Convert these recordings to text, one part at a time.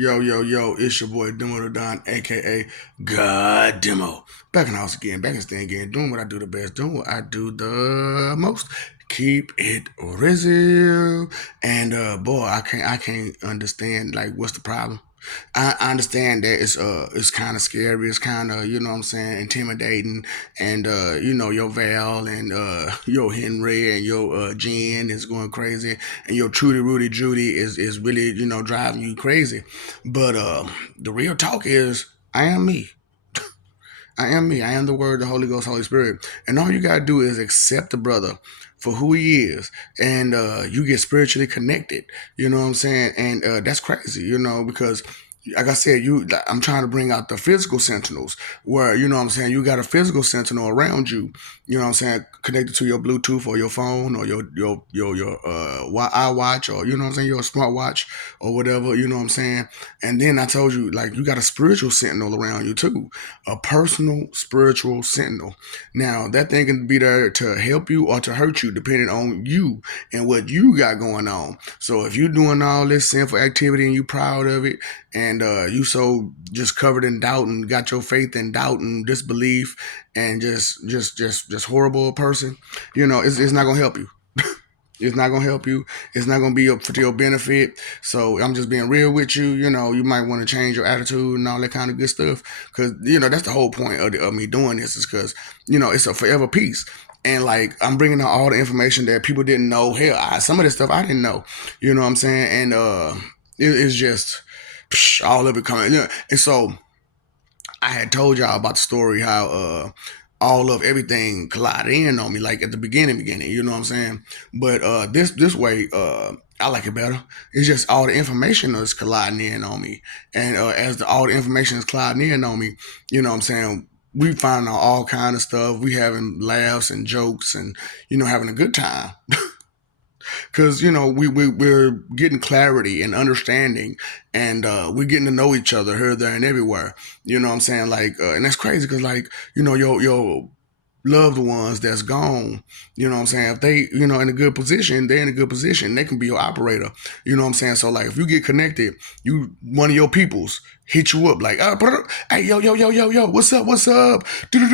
Yo, yo, yo, it's your boy Demo the Don, aka God Demo. Back in the house again, back in the stand again, doing what I do the best, doing what I do the most. Keep it real. And boy, I can't understand like what's the problem. I understand that it's kind of scary, it's kind of, you know what I'm saying, intimidating, and your Val and your Henry and your Jen is going crazy, and your Trudy Rudy Judy is really, driving you crazy. But the real talk is, I am me. I am me. I am the Word, the Holy Ghost, Holy Spirit. And all you gotta do is accept the brother for who he is, and you get spiritually connected. You know what I'm saying? And that's crazy. Because like I said, I'm trying to bring out the physical sentinels, where you know what I'm saying, you got a physical sentinel around you. You know what I'm saying, connected to your Bluetooth or your phone or your iWatch, or you know what I'm saying, your smartwatch or whatever. You know what I'm saying. And then I told you, like, you got a spiritual sentinel around you too, a personal spiritual sentinel. Now, that thing can be there to help you or to hurt you, depending on you and what you got going on. So if you're doing all this sinful activity and you proud of it, and you so just covered in doubt and got your faith in doubt and disbelief, and just horrible person, it's not gonna help you. It's not gonna help you. It's not gonna be to your benefit. So I'm just being real with you. You might want to change your attitude and all that kind of good stuff, because that's the whole point of me doing this, is because it's a forever peace. And like, I'm bringing out all the information that people didn't know. Hell, some of this stuff I didn't know. You know what I'm saying? And it's just all of it coming. And so I had told y'all about the story how all of everything collided in on me, like at the beginning, you know what I'm saying? But this way, I like it better. It's just all the information is colliding in on me. And as all the information is colliding in on me, you know what I'm saying, we find out all kind of stuff. We having laughs and jokes and, having a good time. Because we're getting clarity and understanding, and we're getting to know each other here, there, and everywhere. You know what I'm saying? Like, and that's crazy, because like, your loved ones that's gone, you know what I'm saying, if they, in a good position, they're in a good position, they can be your operator. You know what I'm saying? So like, if you get connected, one of your peoples hit you up like, hey, yo, what's up? You know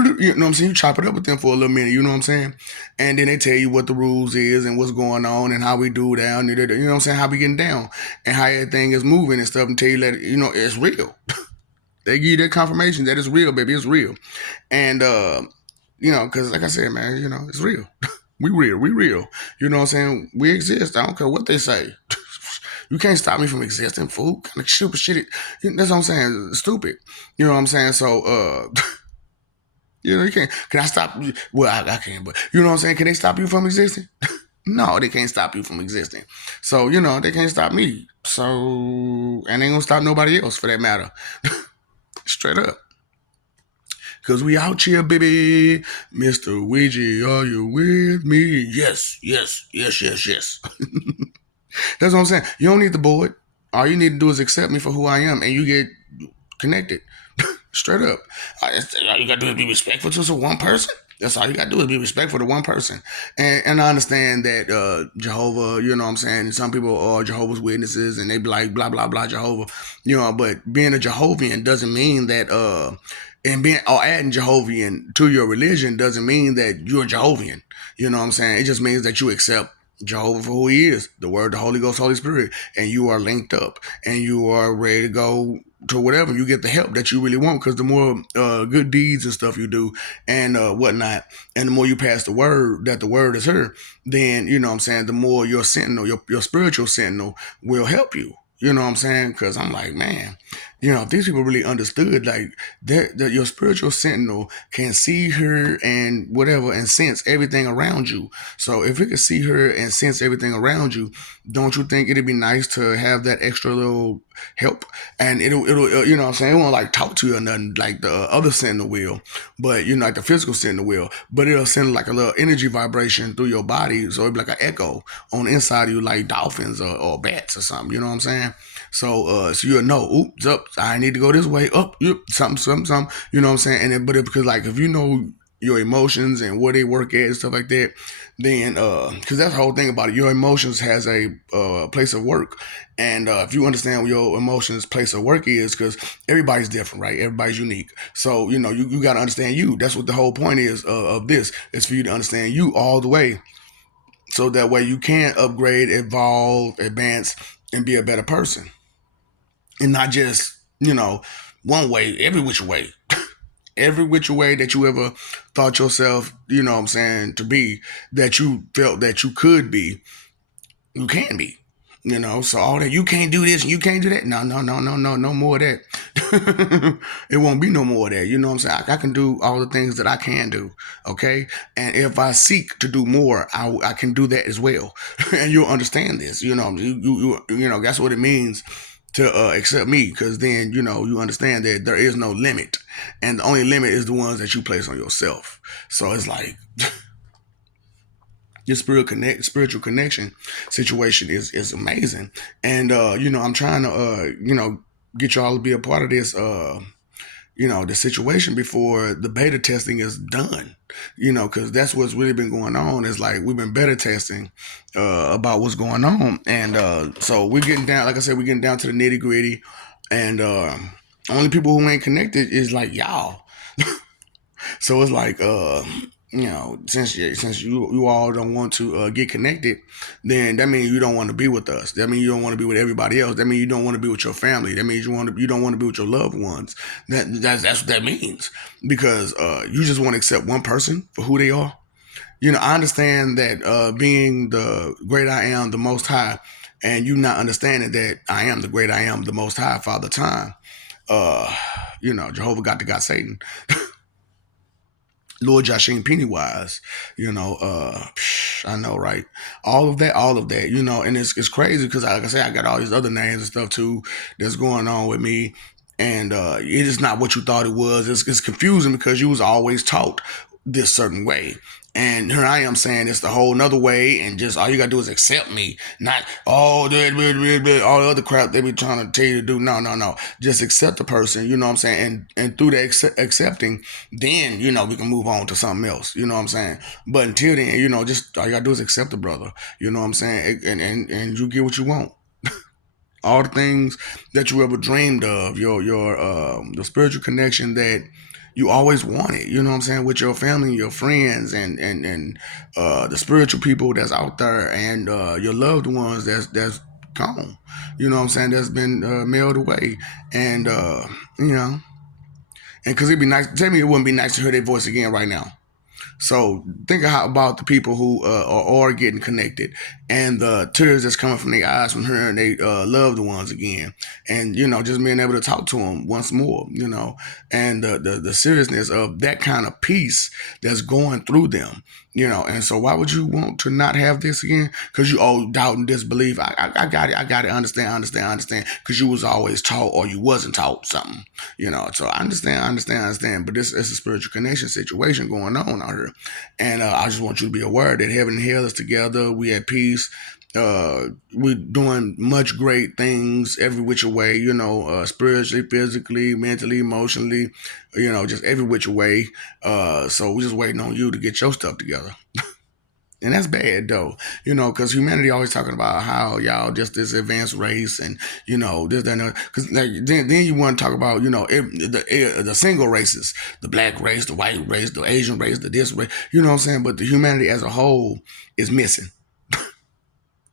what I'm saying? You chop it up with them for a little minute, you know what I'm saying? And then they tell you what the rules is and what's going on and how we do down, you know what I'm saying, how we getting down and how everything is moving and stuff, and tell you that, it's real. They give you that confirmation that it's real, baby, it's real. And because like I said, man, it's real. We real, we real. You know what I'm saying? We exist. I don't care what they say. You can't stop me from existing, fool. Kind of stupid shit. That's what I'm saying. Stupid. You know what I'm saying? So, you can't. Can I stop? Well, I can, but you know what I'm saying? Can they stop you from existing? No, they can't stop you from existing. So, they can't stop me. So, and they ain't gonna stop nobody else for that matter. Straight up. Cause we out here, baby. Mr. Ouija, are you with me? Yes, yes, yes, yes, yes. That's what I'm saying. You don't need the board. All you need to do is accept me for who I am, and you get connected. Straight up. All you gotta do is be respectful to one person. That's all you gotta do is be respectful to one person. And I understand that Jehovah, you know what I'm saying, some people are Jehovah's Witnesses and they be like blah blah blah Jehovah. But being a Jehovian doesn't mean that and being or adding Jehovian to your religion doesn't mean that you're Jehovian. You know what I'm saying? It just means that you accept Jehovah for who he is, the Word, the Holy Ghost, Holy Spirit, and you are linked up and you are ready to go to whatever. You get the help that you really want, because the more good deeds and stuff you do and whatnot, and the more you pass the word that the word is here, then, you know what I'm saying, the more your sentinel, your spiritual sentinel will help you. You know what I'm saying? Because I'm like, man, if these people really understood, like, that your spiritual sentinel can see her and whatever and sense everything around you. So if it can see her and sense everything around you, don't you think it'd be nice to have that extra little help? And it'll you know what I'm saying, it won't like talk to you or nothing like the other sentinel will, but like the physical sentinel will, but it'll send like a little energy vibration through your body, so it'll be like an echo on the inside of you, like dolphins or bats or something. You know what I'm saying? So you'll know, oops, up, I need to go this way, up, yep, something. You know what I'm saying? And because like, if your emotions and where they work at and stuff like that, then because that's the whole thing about it. Your emotions has a place of work, and if you understand what your emotions place of work is, because everybody's different, right? Everybody's unique. So you got to understand you. That's what the whole point is of this, is for you to understand you all the way, so that way you can upgrade, evolve, advance, and be a better person, and not just one way, every which way. Every which way that you ever thought yourself, what I'm saying, to be, that you felt that you could be, you can be. So all that, you can't do this and you can't do that. No, no, no, no, no, no more of that. It won't be no more of that. You know what I'm saying? I can do all the things that I can do. Okay. And if I seek to do more, I can do that as well. And you'll understand this. That's what it means to accept me, because then you understand that there is no limit, and the only limit is the ones that you place on yourself. So it's like your spiritual connection situation is amazing, and I'm trying to get y'all to be a part of this the situation before the beta testing is done, because that's what's really been going on. Is like we've been beta testing about what's going on, and so we're getting down, like I said, we're getting down to the nitty gritty, and only people who ain't connected is like y'all. So it's like since you all don't want to get connected, then that means you don't want to be with us. That means you don't want to be with everybody else. That means you don't want to be with your family. That means you don't want to be with your loved ones. That's what that means, because you just want to accept one person for who they are. I understand that being the great I am, the Most High, and you not understanding that I am the great I am, the Most High, Father Time. Jehovah got Satan. Lord Jasheen Pennywise, I know, right? All of that, and it's crazy because, like I say, I got all these other names and stuff too that's going on with me, and it is not what you thought it was. It's confusing because you was always taught this certain way. And here I am saying it's the whole nother way, and just all you gotta do is accept me, not all the other crap they be trying to tell you to do. No, no, no. Just accept the person, you know what I'm saying? And through the accepting, then, we can move on to something else, you know what I'm saying? But until then, just all you gotta do is accept the brother, you know what I'm saying? And you get what you want. All the things that you ever dreamed of, the spiritual connection that you always wanted, you know what I'm saying, with your family, your friends, and the spiritual people that's out there, and your loved ones that's gone, you know what I'm saying, that's been mailed away, and and because it'd be nice. Tell me, it wouldn't be nice to hear their voice again right now. So think about the people who are getting connected, and the tears that's coming from their eyes from hearing they loved ones again, and just being able to talk to them once more, and the seriousness of that kind of peace that's going through them, And so why would you want to not have this again? Because you all doubt and disbelief. I got it. I got it. Understand. Because you was always taught, or you wasn't taught something, So I understand. But this is a spiritual connection situation going on out here. And I just want you to be aware that heaven and hell is together. We at peace. We're doing much great things every which way, spiritually, physically, mentally, emotionally, just every which way. So we're just waiting on you to get your stuff together. And that's bad though, because humanity always talking about how y'all just this advanced race, and this, that, because then you want to talk about the single races, the black race, the white race, the Asian race, the this race, you know what I'm saying. But the humanity as a whole is missing.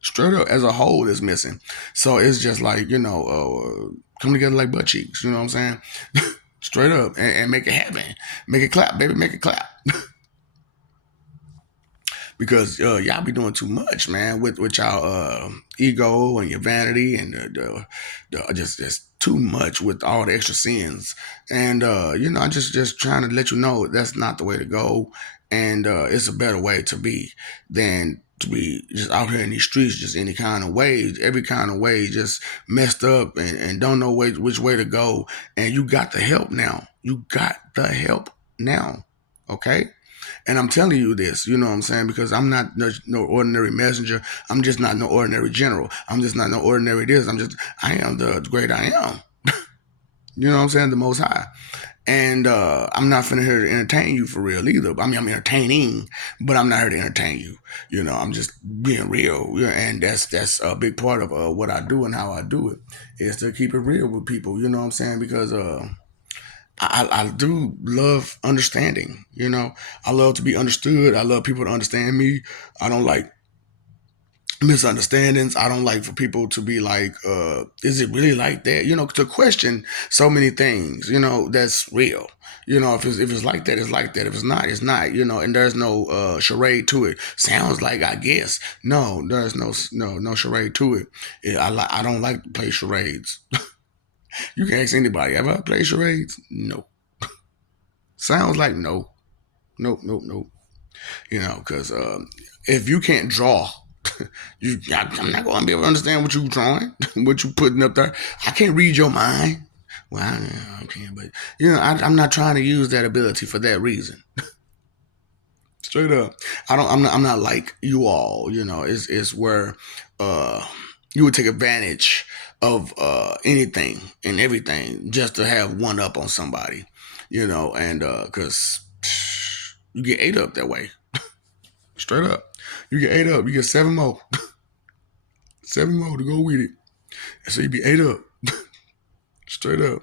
Straight up, as a whole, is missing. So it's just like come together like butt cheeks. You know what I'm saying? Straight up, and make it happen, make it clap, baby, make it clap. Because y'all be doing too much, man, with y'all ego and your vanity, and just too much with all the extra sins. And I'm just trying to let you know that's not the way to go, and it's a better way to be than to be just out here in these streets, just any kind of way, every kind of way, just messed up, and don't know which way to go. And you got the help now. You got the help now. Okay? And I'm telling you this, you know what I'm saying? Because I'm not no ordinary messenger. I'm just not no ordinary general. I'm just not no ordinary this. I am the great I am. You know what I'm saying? The Most High. And I'm not finna here to entertain you for real either. I mean, I'm entertaining, but I'm not here to entertain you. You know, I'm just being real. Yeah, and that's a big part of what I do and how I do it is to keep it real with people. You know what I'm saying? Because I do love understanding. You know, I love to be understood. I love people to understand me. I don't like misunderstandings. I don't like for people to be like, is it really like that? You know, to question so many things, you know, that's real. You know, if it's like that, it's like that. If it's not, it's not, you know, and there's no charade to it. Sounds like, I guess. No, there's no charade to it. I don't like to play charades. You can ask anybody, have I played charades? No. Sounds like no. Nope, nope, nope. You know, because if you can't draw, I'm not going to be able to understand what you're drawing, what you're putting up there. I can't read your mind. Well, I can't, but you know, I'm not trying to use that ability for that reason. Straight up, I don't. I'm not like you all. You know, it's where uh, you would take advantage of anything and everything just to have one up on somebody. You know, and because you get ate up that way. Straight up, you get ate up. You get seven more, seven more to go with it. So you be ate up. Straight up.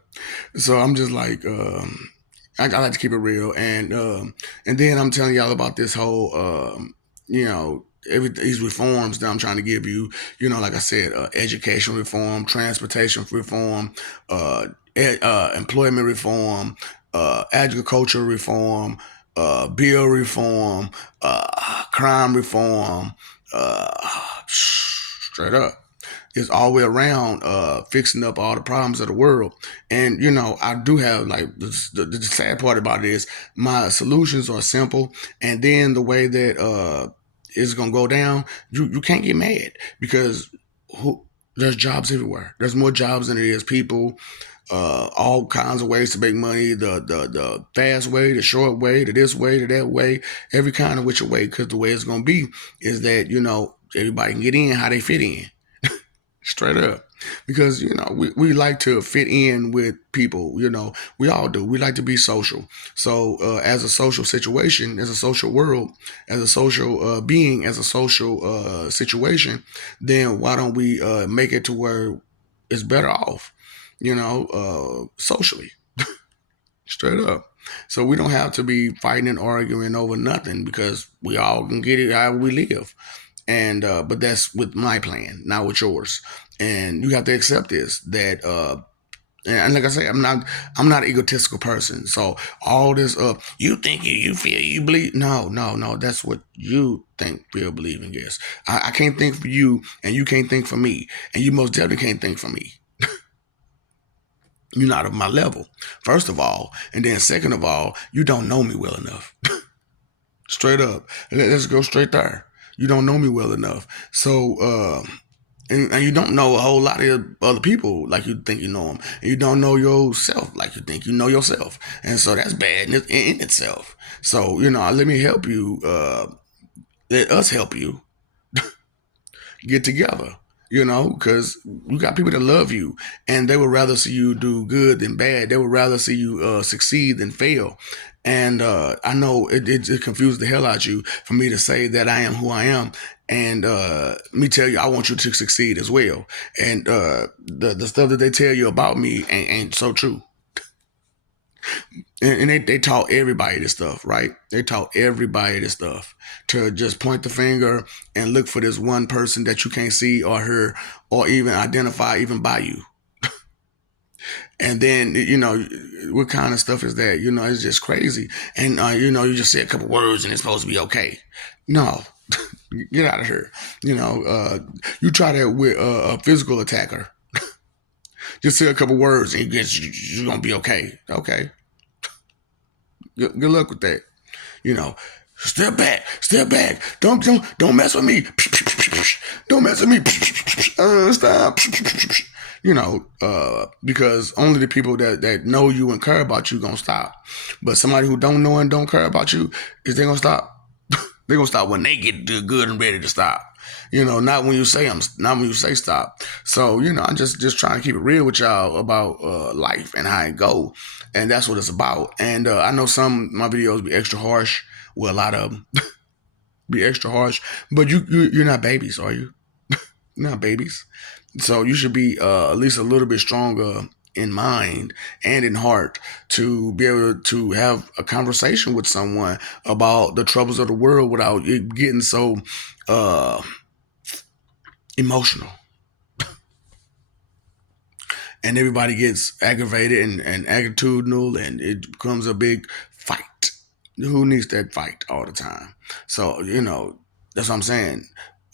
So I'm just like, I like to keep it real, and then I'm telling y'all about this whole, you know, every these reforms that I'm trying to give you. You know, like I said, education reform, transportation reform, employment reform, agriculture reform, bill reform, crime reform, straight up is all the way around fixing up all the problems of the world. And you know, I do have like the sad part about it is my solutions are simple, and then the way that it's gonna go down, you can't get mad because who, there's jobs everywhere. There's more jobs than there is people. All kinds of ways to make money, the fast way, the short way, the this way, to that way, every kind of which way, because the way it's gonna be is that, you know, everybody can get in how they fit in. Straight up. Because, you know, we like to fit in with people, you know, we all do. We like to be social. So, as a social situation, as a social world, as a social being, as a social situation, then why don't we make it to where it's better off, you know, socially? Straight up. So we don't have to be fighting and arguing over nothing because we all can get it how we live. And but that's with my plan, not with yours. And you have to accept this that and like I say, I'm not an egotistical person. So all this you think you feel you believe, no, that's what you think, feel, believe, and guess. I can't think for you, and you can't think for me, and you most definitely can't think for me. You're not of my level, first of all, and then second of all, you don't know me well enough. Straight up. Let's go straight there. You don't know me well enough. So, and you don't know a whole lot of other people like you think you know them. And you don't know yourself like you think you know yourself. And so that's bad in itself. So, you know, let me help you. Let us help you get together. You know, because you got people that love you, and they would rather see you do good than bad. They would rather see you succeed than fail. And I know it confused the hell out of you for me to say that I am who I am, and me tell you I want you to succeed as well. And the stuff that they tell you about me ain't so true. And they taught everybody this stuff, right? They taught everybody this stuff to just point the finger and look for this one person that you can't see or hear or even identify even by you. And then, you know, what kind of stuff is that? You know, it's just crazy. And, you know, you just say a couple words and it's supposed to be okay. No, get out of here. You know, you try that with a physical attacker. Just say a couple words and you're going to be okay. Okay. Good luck with that. You know, step back, step back. Don't mess with me. Don't mess with me. Stop. You know, because only the people that know you and care about you gonna stop. But somebody who don't know and don't care about you, is they gonna stop? They gonna stop when they get good and ready to stop. Not when you say not when you say stop. So, I'm just trying to keep it real with y'all about life and how it go. And that's what it's about. And I know some of my videos be extra harsh. Well, a lot of them be extra harsh. But you're not babies, are you? You're not babies. So you should be at least a little bit stronger in mind and in heart to be able to have a conversation with someone about the troubles of the world without it getting so uh, emotional. And everybody gets aggravated and attitudinal, and it becomes a big fight. Who needs that fight all the time? So, that's what I'm saying.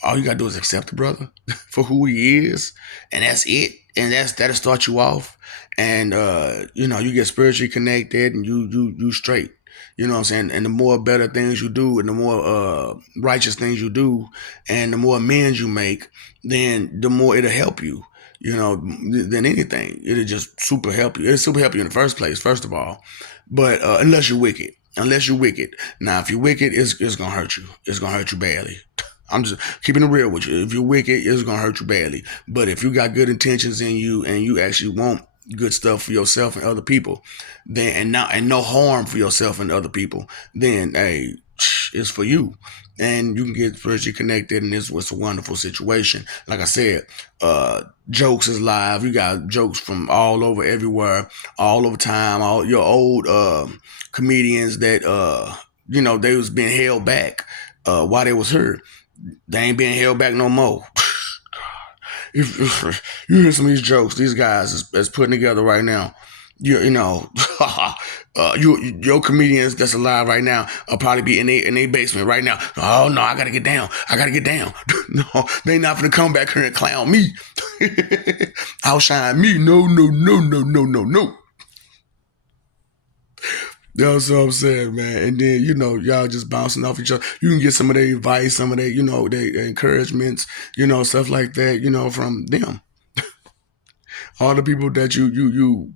All you gotta do is accept the brother for who he is, and that's it. And that'll start you off. And you get spiritually connected, and you straight. You know what I'm saying? And the more better things you do, and the more righteous things you do, and the more amends you make, then the more it'll help you. Than anything, it'll just super help you. It'll super help you in the first place, first of all. But unless you're wicked, now if you're wicked, it's gonna hurt you. It's gonna hurt you badly. I'm just keeping it real with you. If you're wicked, it's gonna hurt you badly. But if you got good intentions in you and you actually want good stuff for yourself and other people, then and no harm for yourself and other people, then hey, it's for you. And you can get spiritually connected, and this was a wonderful situation. Like I said, jokes is live. You got jokes from all over, everywhere, all over time. All your old comedians that they was being held back while they was hurt. They ain't being held back no more. if you hear some of these jokes these guys is putting together right now, your comedians that's alive right now will probably be in a basement right now. Oh no, I gotta get down. No, they not gonna come back here and clown me. Outshine me. No. That's what I'm saying, man. And then, y'all just bouncing off each other. You can get some of their advice, some of their, their encouragements, stuff like that, from them. All the people that you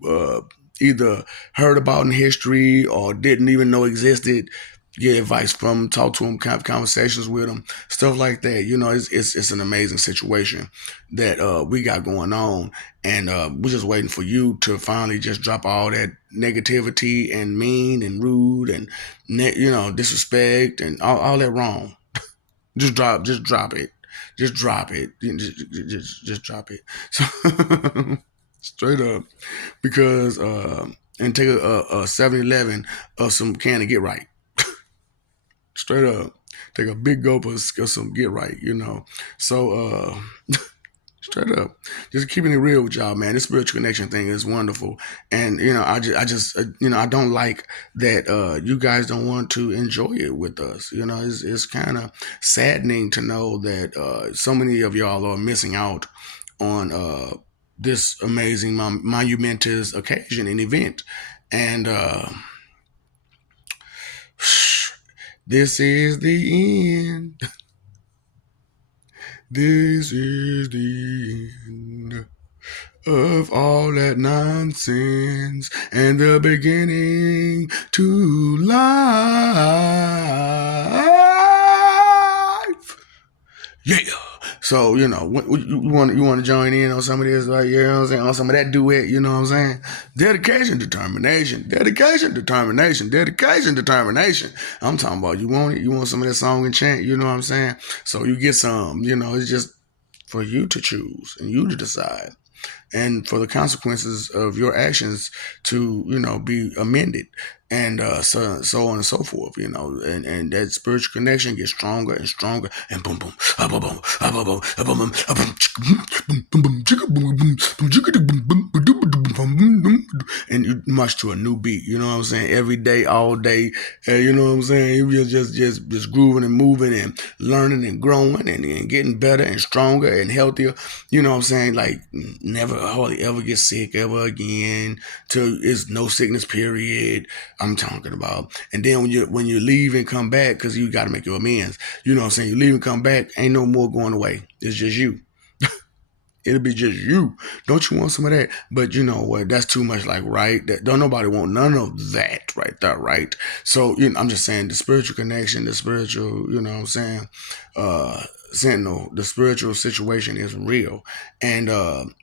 either heard about in history or didn't even know existed, get advice from, talk to them, have conversations with them, stuff like that. It's an amazing situation that we got going on, and we're just waiting for you to finally just drop all that negativity and mean and rude and disrespect and all that wrong. Just drop it. Just drop it. Just drop it. So straight up, because and take a 7-Eleven of some can of Get Right. Straight up, take a big gulp of some Get Right. So straight up, just keeping it real with y'all, man. This spiritual connection thing is wonderful, and I don't like that you guys don't want to enjoy it with us. It's kind of saddening to know that so many of y'all are missing out on this amazing monumentous occasion and event, and this is the end. This is the end of all that nonsense and the beginning to life. Yeah. So, you want to join in on some of this, like, on some of that duet, you know what I'm saying? Dedication, determination. I'm talking about you want some of that song and chant, you know what I'm saying? So you get some, it's just for you to choose and you to decide. And for the consequences of your actions to, be amended, and so on and so forth, and that spiritual connection gets stronger and stronger, and boom, boom, boom, boom, boom, and you march to a new beat. You know what I'm saying? Every day, all day, you know what I'm saying? You're just grooving and moving and learning and growing and getting better and stronger and healthier. You know what I'm saying? Like never hardly ever get sick ever again. Till it's no sickness period. I'm talking about. And then when you leave and come back, because you got to make your amends. You know what I'm saying? You leave and come back, ain't no more going away. It's just you. It'll be just you. Don't you want some of that? But you know what? That's too much. Like, right? Don't nobody want none of that right there, right? So I'm just saying the spiritual connection, the spiritual, you know what I'm saying? Sentinel, the spiritual situation is real, and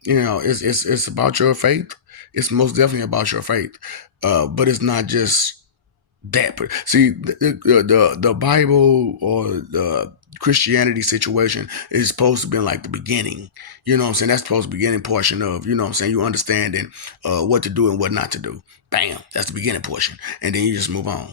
it's about your faith. It's most definitely about your faith, but it's not just that. See, the Bible or the Christianity situation is supposed to be like the beginning. You know what I'm saying? That's supposed to be the beginning portion of, you know what I'm saying, you understanding what to do and what not to do. Bam, that's the beginning portion, and then you just move on.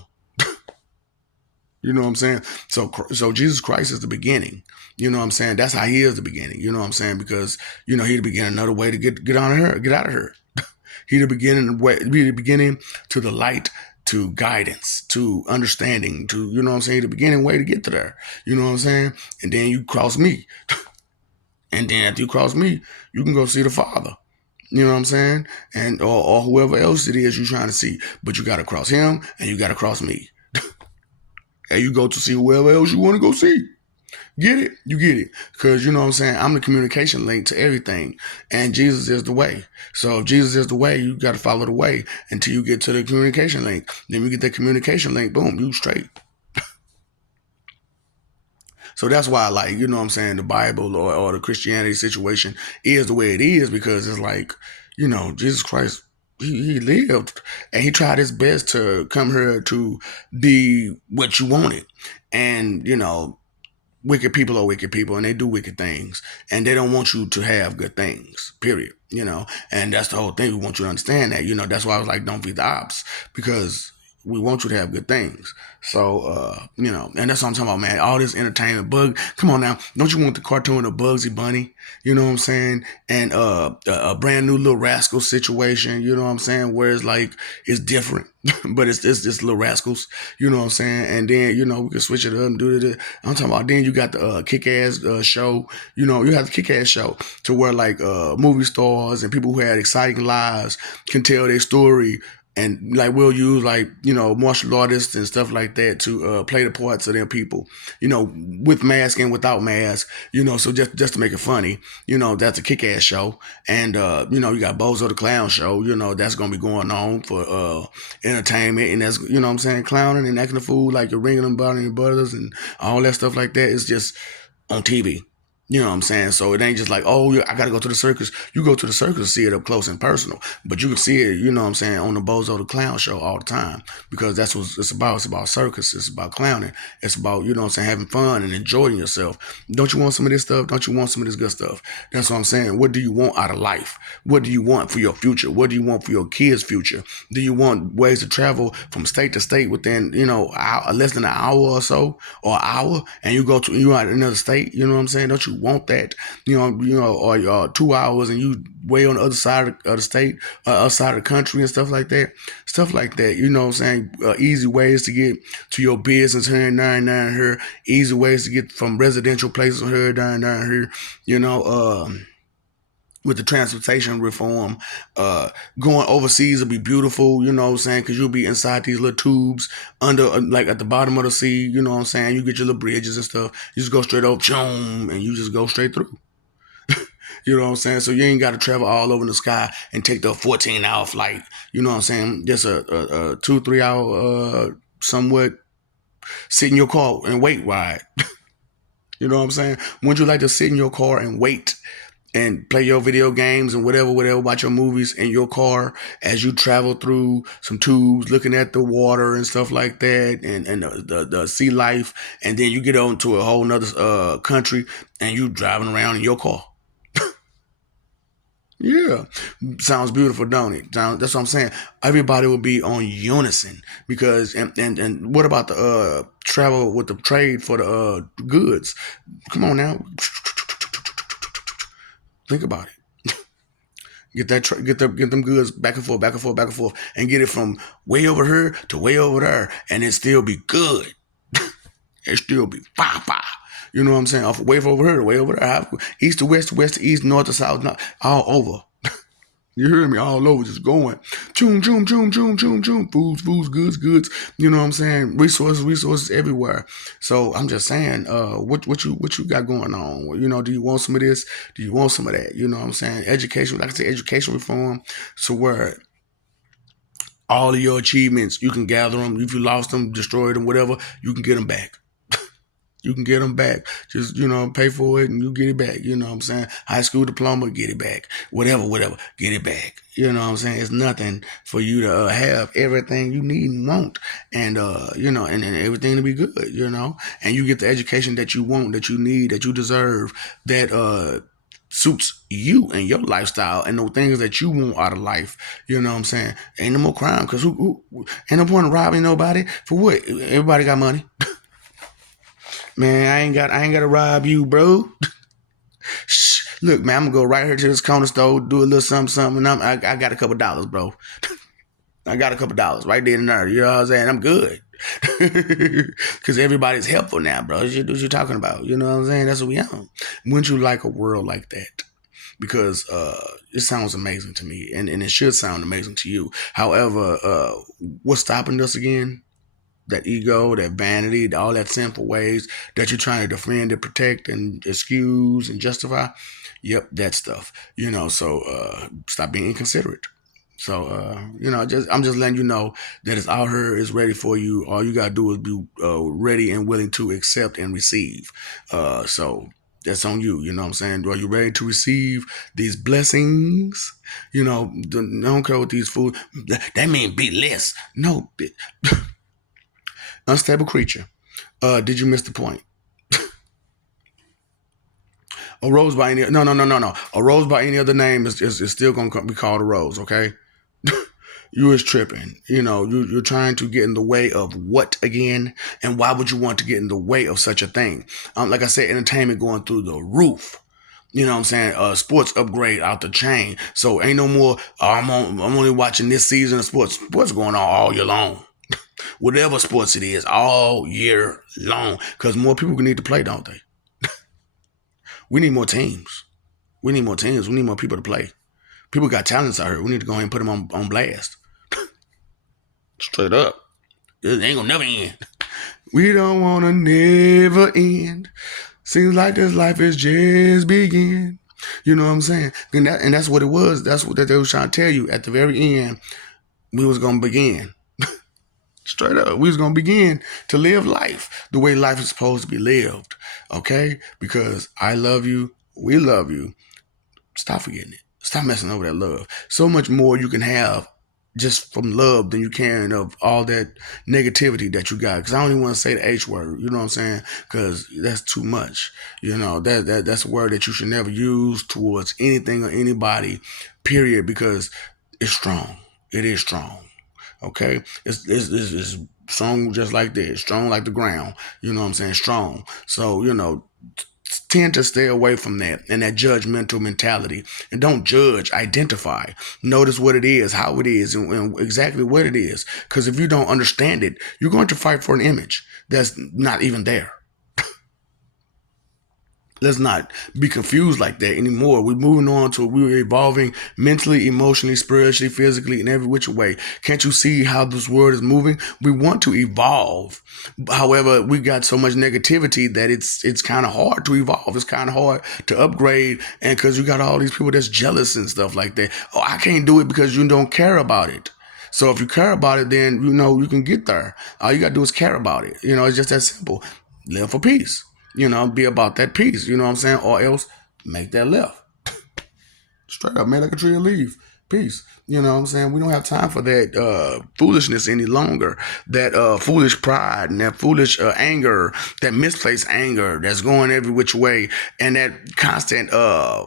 You know what I'm saying? So Jesus Christ is the beginning. You know what I'm saying? That's how he is the beginning. You know what I'm saying? Because he the beginning, another way to get out of her, get out of her. He the beginning way, be the beginning to the light, to guidance, to understanding, to you know what I'm saying, the beginning way to get to there. You know what I'm saying? And then you cross me. And then after you cross me, you can go see the Father. You know what I'm saying? And or whoever else it is you're trying to see. But you gotta cross him and you gotta cross me. And you go to see whoever else you want to go see. Get it? You get it. Because, you know what I'm saying? I'm the communication link to everything. And Jesus is the way. So if Jesus is the way, you got to follow the way until you get to the communication link. Then you get that communication link, boom, you straight. So that's why, like, you know what I'm saying, the Bible or the Christianity situation is the way it is, because it's like, Jesus Christ, he lived and he tried his best to come here to be what you wanted. And, wicked people are wicked people and they do wicked things and they don't want you to have good things, period. And that's the whole thing. We want you to understand that. That's why I was like, don't be the ops, because we want you to have good things. So, and that's what I'm talking about, man. All this entertainment bug. Come on now. Don't you want the cartoon of Bugsy Bunny? You know what I'm saying? And a brand new Little Rascal situation, you know what I'm saying? Where it's like, it's different, but it's just Little Rascals, you know what I'm saying? And then, we can switch it up and do it. I'm talking about, then you got the kick-ass show. You have the kick-ass show to where like movie stars and people who had exciting lives can tell their story, and like we'll use like martial artists and stuff like that to play the parts of them people, with mask and without mask, so just to make it funny, that's a kick-ass show. And you got Bozo the Clown show, that's gonna be going on for entertainment, and that's what I'm saying, clowning and acting a fool like you're ringing them about your brothers and all that stuff like that. It's just on TV. You know what I'm saying? So it ain't just like, oh, I got to go to the circus. You go to the circus, see it up close and personal. But you can see it, you know what I'm saying, on the Bozo the Clown show all the time, because that's what it's about. It's about circus. It's about clowning. It's about, you know what I'm saying, having fun and enjoying yourself. Don't you want some of this stuff? Don't you want some of this good stuff? That's what I'm saying. What do you want out of life? What do you want for your future? What do you want for your kids' future? Do you want ways to travel from state to state within, less than an hour or so, or an hour, and you out in another state? You know what I'm saying? Don't you want that? Or 2 hours and you way on the other side of the state, other side of the country and stuff like that. Stuff like that. You know what I'm saying? Easy ways to get to your business here and there and there and here. Easy ways to get from residential places here, down there and here. With the transportation reform, going overseas will be beautiful, you know what I'm saying? Because you'll be inside these little tubes under, like at the bottom of the sea, you know what I'm saying? You get your little bridges and stuff. You just go straight over, choom, and you just go straight through. You know what I'm saying? So you ain't got to travel all over the sky and take the 14-hour flight. You know what I'm saying? Just a 2-3 hour, somewhat sit in your car and wait ride. You know what I'm saying? Wouldn't you like to sit in your car and wait and play your video games and whatever, watch your movies in your car as you travel through some tubes, looking at the water and stuff like that, and the sea life, and then you get on to a whole nother country and you driving around in your car. Yeah, sounds beautiful, don't it? That's what I'm saying. Everybody will be on unison, because and what about the travel with the trade for the goods? Come on now, think about it. Get them goods back and forth, back and forth, back and forth, and get it from way over here to way over there, and it still be good. It still be fire. You know what I'm saying? Off way over here to way over there, east to west to east, north to south, all over. You hear me? All over, just going. Choom, choom, choom, choom, choom, choom. Foods, goods. You know what I'm saying? Resources everywhere. So I'm just saying, what you got going on? Do you want some of this? Do you want some of that? You know what I'm saying? Education, like I said, education reform, so where all of your achievements, you can gather them. If you lost them, destroyed them, whatever, you can get them back. You can get them back. Just, pay for it and you get it back. You know what I'm saying? High school diploma, get it back. Whatever, get it back. You know what I'm saying? It's nothing for you to have everything you need and want, and and everything to be good. And you get the education that you want, that you need, that you deserve, that suits you and your lifestyle and the things that you want out of life. You know what I'm saying? Ain't no more crime, because who ain't no point in robbing nobody for what? Everybody got money. Man, I ain't gotta rob you, bro. Look, man, I'm gonna go right here to this corner store, do a little something, and I got a couple dollars, bro. I got a couple dollars right there and there. You know what I'm saying? I'm good. Because everybody's helpful now, bro. What you talking about? You know what I'm saying? That's what we on. Wouldn't you like a world like that? Because it sounds amazing to me, and it should sound amazing to you. However, what's stopping us again? That ego, that vanity, all that sinful ways that you're trying to defend and protect and excuse and justify. Yep, that stuff. So stop being inconsiderate. So I'm just letting you know that it's out here, it's ready for you. All you gotta do is be ready and willing to accept and receive. So that's on you. You know what I'm saying? Are you ready to receive these blessings? Don't care what these fools. That mean be less. No, unstable creature. Did you miss the point? A rose by any no. A rose by any other name is still gonna be called a rose. Okay. You is tripping. You're trying to get in the way of what again? And why would you want to get in the way of such a thing? Like I said, entertainment going through the roof. You know what I'm saying? Sports upgrade out the chain. So ain't no more. I'm only watching this season of sports. Sports going on all year long. Whatever sports it is, all year long. Because more people need to play, don't they? We need more teams. We need more teams. We need more people to play. People got talents out here. We need to go ahead and put them on blast. Straight up. It ain't gonna never end. We don't wanna never end. Seems like this life is just begin. You know what I'm saying? And that's what it was. That's what they was trying to tell you. At the very end, we was gonna begin. Straight up. We was gonna begin to live life the way life is supposed to be lived. Okay? Because I love you, we love you. Stop forgetting it. Stop messing over that love. So much more you can have just from love than you can of all that negativity that you got. Because I don't even want to say the H word. You know what I'm saying? Because that's too much. That's a word that you should never use towards anything or anybody. Period. Because it's strong. It is strong. Okay, it's strong just like this. Strong like the ground. You know what I'm saying? Strong. So tend to stay away from that and that judgmental mentality, and don't judge. Identify, notice what it is, how it is, and exactly what it is. Because if you don't understand it, you're going to fight for an image that's not even there. Let's not be confused like that anymore. We're moving on to, we're evolving mentally, emotionally, spiritually, physically, in every which way. Can't you see how this world is moving? We want to evolve. However, we got so much negativity that it's kind of hard to evolve. It's kind of hard to upgrade. And because you got all these people that's jealous and stuff like that. Oh, I can't do it because you don't care about it. So if you care about it, then you can get there. All you got to do is care about it. It's just that simple. Live for peace. Be about that peace, you know what I'm saying? Or else make that left. Straight up, man, like a tree of leaf. Peace. You know what I'm saying? We don't have time for that foolishness any longer. That foolish pride and that foolish anger, that misplaced anger that's going every which way, and that constant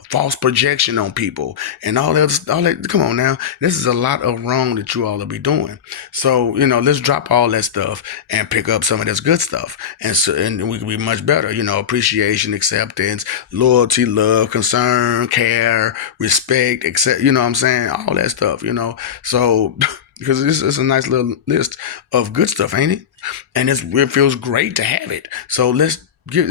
false projection on people and all that. Come on now. This is a lot of wrong that you all will be doing. So, let's drop all that stuff and pick up some of this good stuff. And we can be much better. Appreciation, acceptance, loyalty, love, concern, care, respect, accept, you know what I'm saying? All that stuff. So because it's a nice little list of good stuff, ain't it? And it feels great to have it. So let's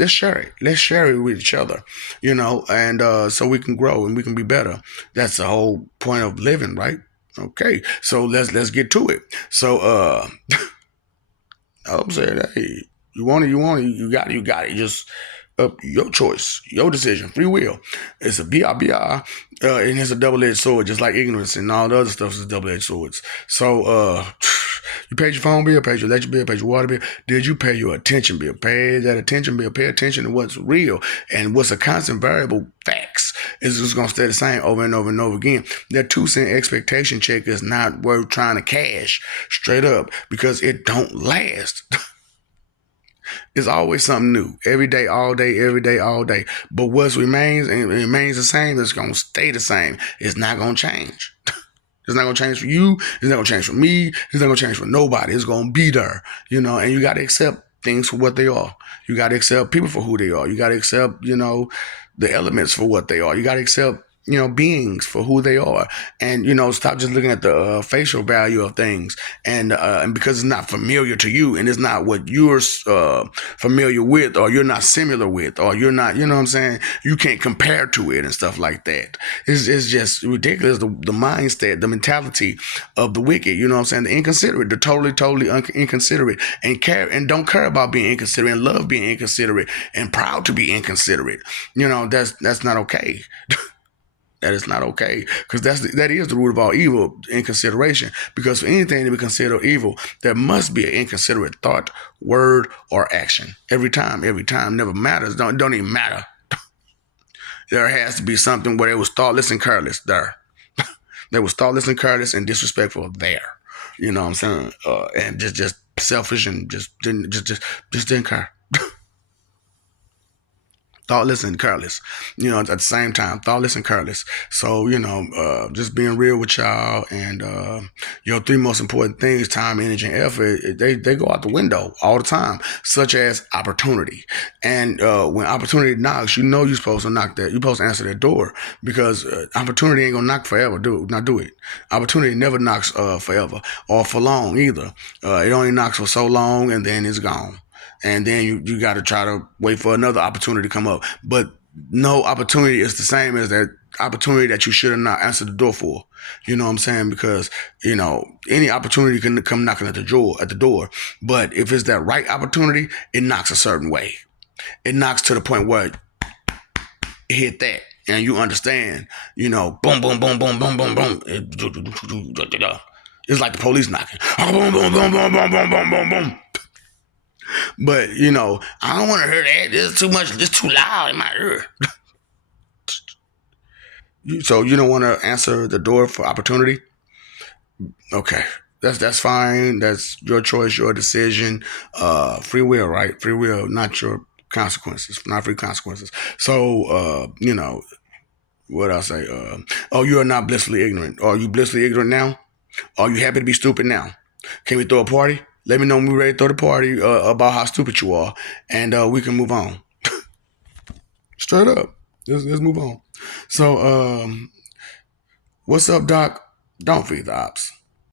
share it. Let's share it with each other, and so we can grow and we can be better. That's the whole point of living, right? Okay, so let's get to it. So I'm saying, hey, you want it, you got it. Just your choice, your decision, free will. It's a BRBR, and it's a double-edged sword, just like ignorance and all the other stuff is double-edged swords. So You paid your phone bill, paid your electric bill, paid your water bill. Did you pay your attention bill? Pay that attention bill. Pay attention to what's real and what's a constant variable. Facts is just gonna stay the same over and over and over again. That 2 cent expectation check is not worth trying to cash straight up because it don't last. It's always something new. Every day, all day, every day, all day. But what remains and remains the same, it's gonna stay the same. It's not gonna change. It's not gonna change for you. It's not gonna change for me. It's not gonna change for nobody. It's gonna be there, and you gotta accept things for what they are. You gotta accept people for who they are. You gotta accept, the elements for what they are. You gotta accept, beings for who they are, and stop just looking at the facial value of things, and because it's not familiar to you, and it's not what you're familiar with, or you're not similar with, or you're not, what I'm saying, you can't compare to it and stuff like that. It's just ridiculous. The mindset, the mentality of the wicked, what I'm saying, the inconsiderate, the totally inconsiderate, and don't care about being inconsiderate, and love being inconsiderate, and proud to be inconsiderate. That's not okay. That is not okay, because that is the root of all evil, inconsideration. Because for anything to be considered evil, there must be an inconsiderate thought, word, or action. Every time, never matters. Don't even matter. There has to be something where it was thoughtless and careless. There was thoughtless and careless and disrespectful. There, you know what I'm saying, and just selfish and just didn't care. Thoughtless and careless, at the same time, thoughtless and careless. So, just being real with y'all, and your 3 most important things, time, energy, and effort, they go out the window all the time, such as opportunity. And when opportunity knocks, you're supposed to knock that. You're supposed to answer that door, because opportunity ain't gonna knock forever. Do it. Opportunity never knocks forever or for long either. It only knocks for so long, and then it's gone. And then you got to try to wait for another opportunity to come up. But no opportunity is the same as that opportunity that you should have not answered the door for. You know what I'm saying? Because, any opportunity can come knocking at the door. But if it's that right opportunity, it knocks a certain way. It knocks to the point where it hit that. And you understand, boom, boom, boom, boom, boom, boom, boom. It's like the police knocking. Boom, boom, boom, boom, boom, boom, boom, boom, boom. But, I don't want to hear that. It's too much. It's too loud in my ear. So you don't want to answer the door for opportunity? Okay. That's fine. That's your choice, your decision. Free will, right? Free will, not your consequences, not free consequences. So, what I say? You are not blissfully ignorant. Are you blissfully ignorant now? Are you happy to be stupid now? Can we throw a party? Let me know when we're ready to throw the party about how stupid you are, and we can move on. Straight up. Let's move on. So, what's up, Doc? Don't feed the ops.